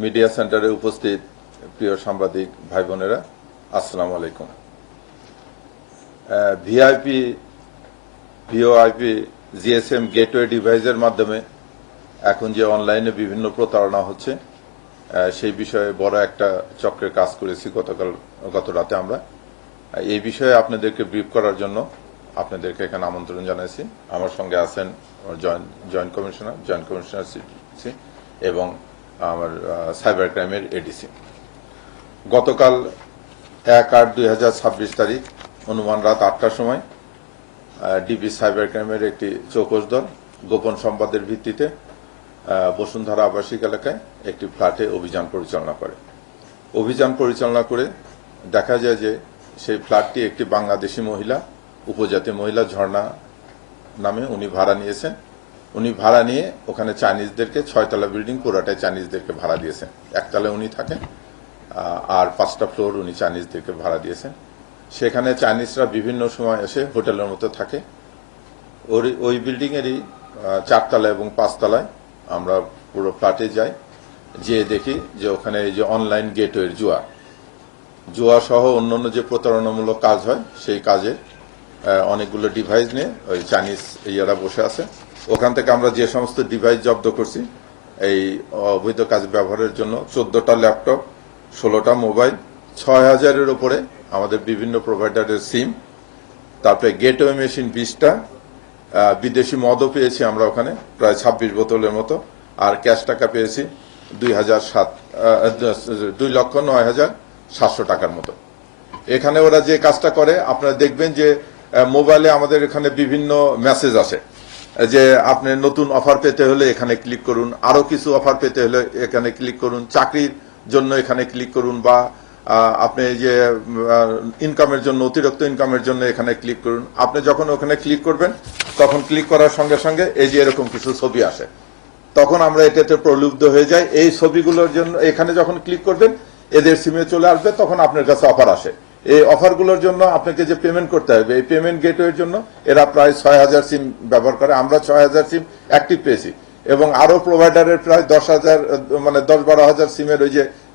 Media সেন্টারে উপস্থিত প্রিয় সাংবাদিক ভাই বোনেরা, আসসালামু আলাইকুম। ভিওআইপি জিএসএম গেটওয়ে ডিভাইসের মাধ্যমে এখন যে অনলাইনে বিভিন্ন প্রতারণা হচ্ছে, সেই বিষয়ে বড় একটা চক্রের কাজ করেছি গত রাতে আমরা। এই বিষয়ে আপনাদেরকে ব্রিফ করার জন্য আপনাদেরকে এখানে আমন্ত্রণ জানাইছি। আমার সঙ্গে আছেন জয়েন্ট কমিশনার সিটি এবং আমার সাইবার ক্রাইমের এডিসি। গতকাল 1/8/2026 তারিখ অনুমান রাত 8টার সময় ডিবি সাইবার ক্রাইমের একটি চৌকস দল গোপন সংবাদের ভিত্তিতে বসুন্ধরা আবাসিক এলাকায় একটি ফ্ল্যাটে অভিযান পরিচালনা করে দেখা যায় যে সেই ফ্ল্যাটটি একটি বাংলাদেশি মহিলা, উপজাতি মহিলা ঝর্ণা নামে উনি ভাড়া নিয়েছেন। উনি ভাড়া নিয়ে ওখানে চাইনিজদেরকে 6তলা বিল্ডিং পুরাটাই চাইনিজদেরকে ভাড়া দিয়েছেন। একতলায় উনি থাকেন আর 5টা ফ্লোর উনি চাইনিজদেরকে ভাড়া দিয়েছেন। সেখানে চাইনিজরা বিভিন্ন সময় এসে হোটেলের মতো থাকে। ওই বিল্ডিংয়েরই 4তলা এবং 5তলায় আমরা পুরো ফ্ল্যাটে যাই, যেয়ে দেখি যে ওখানে এই যে অনলাইন গেটওয়ের জুয়া সহ অন্যান্য যে প্রতারণামূলক কাজ হয় সেই কাজে অনেকগুলো ডিভাইস নিয়ে ওই চাইনিজ ইয়ারা বসে আছে। ওখান থেকে আমরা যে সমস্ত ডিভাইস জব্দ করছি এই অবৈধ কাজ ব্যবহারের জন্য 14টা ল্যাপটপ, 16টা মোবাইল, 6000-এর উপরে আমাদের বিভিন্ন প্রোভাইডারের সিম, তারপরে গেটওয়ে মেশিন 20টা, বিদেশি মদও পেয়েছি আমরা ওখানে প্রায় 26 বোতলের মতো, আর ক্যাশ টাকা পেয়েছি 2,09,700 টাকার মতো। এখানে ওরা যে কাজটা করে আপনারা দেখবেন যে মোবাইলে আমাদের এখানে বিভিন্ন মেসেজ আসে যে আপনি নতুন অফার পেতে হলে এখানে ক্লিক করুন, আরো কিছু অফার পেতে হলে এখানে ক্লিক করুন, চাকরির জন্য এখানে ক্লিক করুন, বা আপনি যে ইনকামের জন্য, অতিরিক্ত ইনকামের জন্য এখানে ক্লিক করুন। আপনি যখন ওখানে ক্লিক করবেন তখন ক্লিক করার সঙ্গে সঙ্গে এই যে এরকম কিছু ছবি আসে, তখন আমরা এটাতে প্রলুব্ধ হয়ে যাই। এই ছবিগুলোর জন্য এখানে যখন ক্লিক করবেন এদের সিমে চলে আসবে, তখন আপনার কাছে অফার আসে। এই অফারগুলোর জন্য আপনাকে যে পেমেন্ট করতে হবে, এই পেমেন্ট গেটওয়ের জন্য এরা প্রায় 6000 সিম ব্যবহার করে। আমরা 6000 সিম অ্যাক্টিভ পেয়েছি এবং আরো প্রোভাইডারের প্রায় 10,000 মানে 10-12,000 সিমের ওই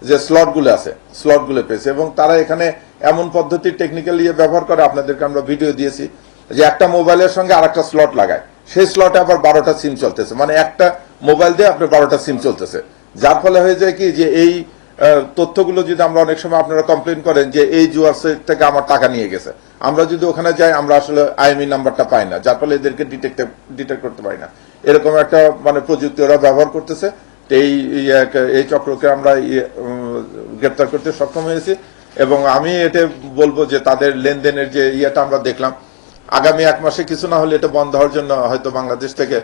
যে স্লটগুলো আছে, স্লটগুলো পেয়েছে। এবং তারা এখানে এমন পদ্ধতির টেকনিক্যাল ইয়ে ব্যবহার করে, আপনাদেরকে আমরা ভিডিও দিয়েছি, যে একটা মোবাইলের সঙ্গে আরেকটা স্লট লাগায়, সেই স্লটে আবার 12টা সিম চলতেছে, মানে একটা মোবাইল দিয়ে আপনার 12টা সিম চলতেছে। যার ফলে হয়ে যায় কি যে এই তথ্যগুলো যদি আমরা অনেক সময় আপনারা কমপ্লেন করেন যে এই জুয়ার সাইট থেকে আমার টাকা নিয়ে গেছে, আমরা যদি ওখানে যাই আমরা আসলে আইএমই নাম্বারটা পাই না, যার ফলে এদেরকে ডিটেক্ট করতে পারি না। এরকম একটা মানে প্রযুক্তি ওরা ব্যবহার করতেছে। এই চক্রকে আমরা গ্রেপ্তার করতে সক্ষম হয়েছি এবং আমি এটা বলবো যে তাদের লেনদেনের যে ইয়েটা আমরা দেখলাম, আগামী 1 মাসে কিছু না হলে এটা বন্ধ হওয়ার জন্য হয়তো বাংলাদেশ থেকে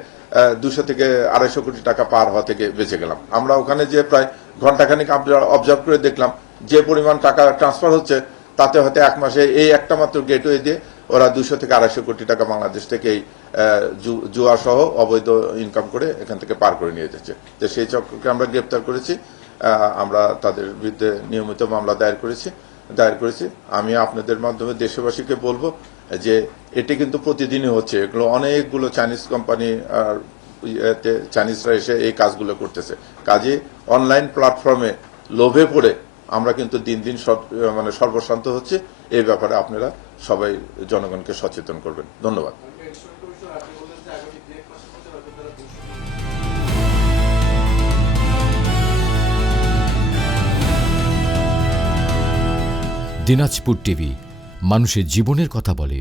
200 থেকে 250 কোটি টাকা পার হওয়া থেকে বেঁচে গেলাম। আমরা ওখানে যে প্রায় ঘন্টাখানিক অবজার্ভ করে দেখলাম যে পরিমাণ টাকা ট্রান্সফার হচ্ছে, তাতে হয়তো 1 মাসে এই একটা মাত্র গেটওয়ে দিয়ে ওরা 200 থেকে 250 কোটি টাকা বাংলাদেশ থেকে এই জুয়া সহ অবৈধ ইনকাম করে এখান থেকে পার করে নিয়ে যাচ্ছে। তো সেই চক্রকে আমরা গ্রেপ্তার করেছি, আমরা তাদের বিরুদ্ধে নিয়মিত মামলা দায়ের করেছি। আমি আপনাদের মাধ্যমে দেশবাসীকে বলবো যে এটি কিন্তু প্রতিদিনই হচ্ছে। এগুলো অনেকগুলো চাইনিজ কোম্পানি আর চাইনিজরা এসে এই কাজগুলো করতেছে। কাজে অনলাইন প্ল্যাটফর্মে লোভে পড়ে আমরা কিন্তু দিন দিন সর্বশান্ত হচ্ছে। এই ব্যাপারে আপনারা সবাই জনগণকে সচেতন করবেন। ধন্যবাদ। দিনাজপুর টিভি, মানুষের জীবনের কথা বলে।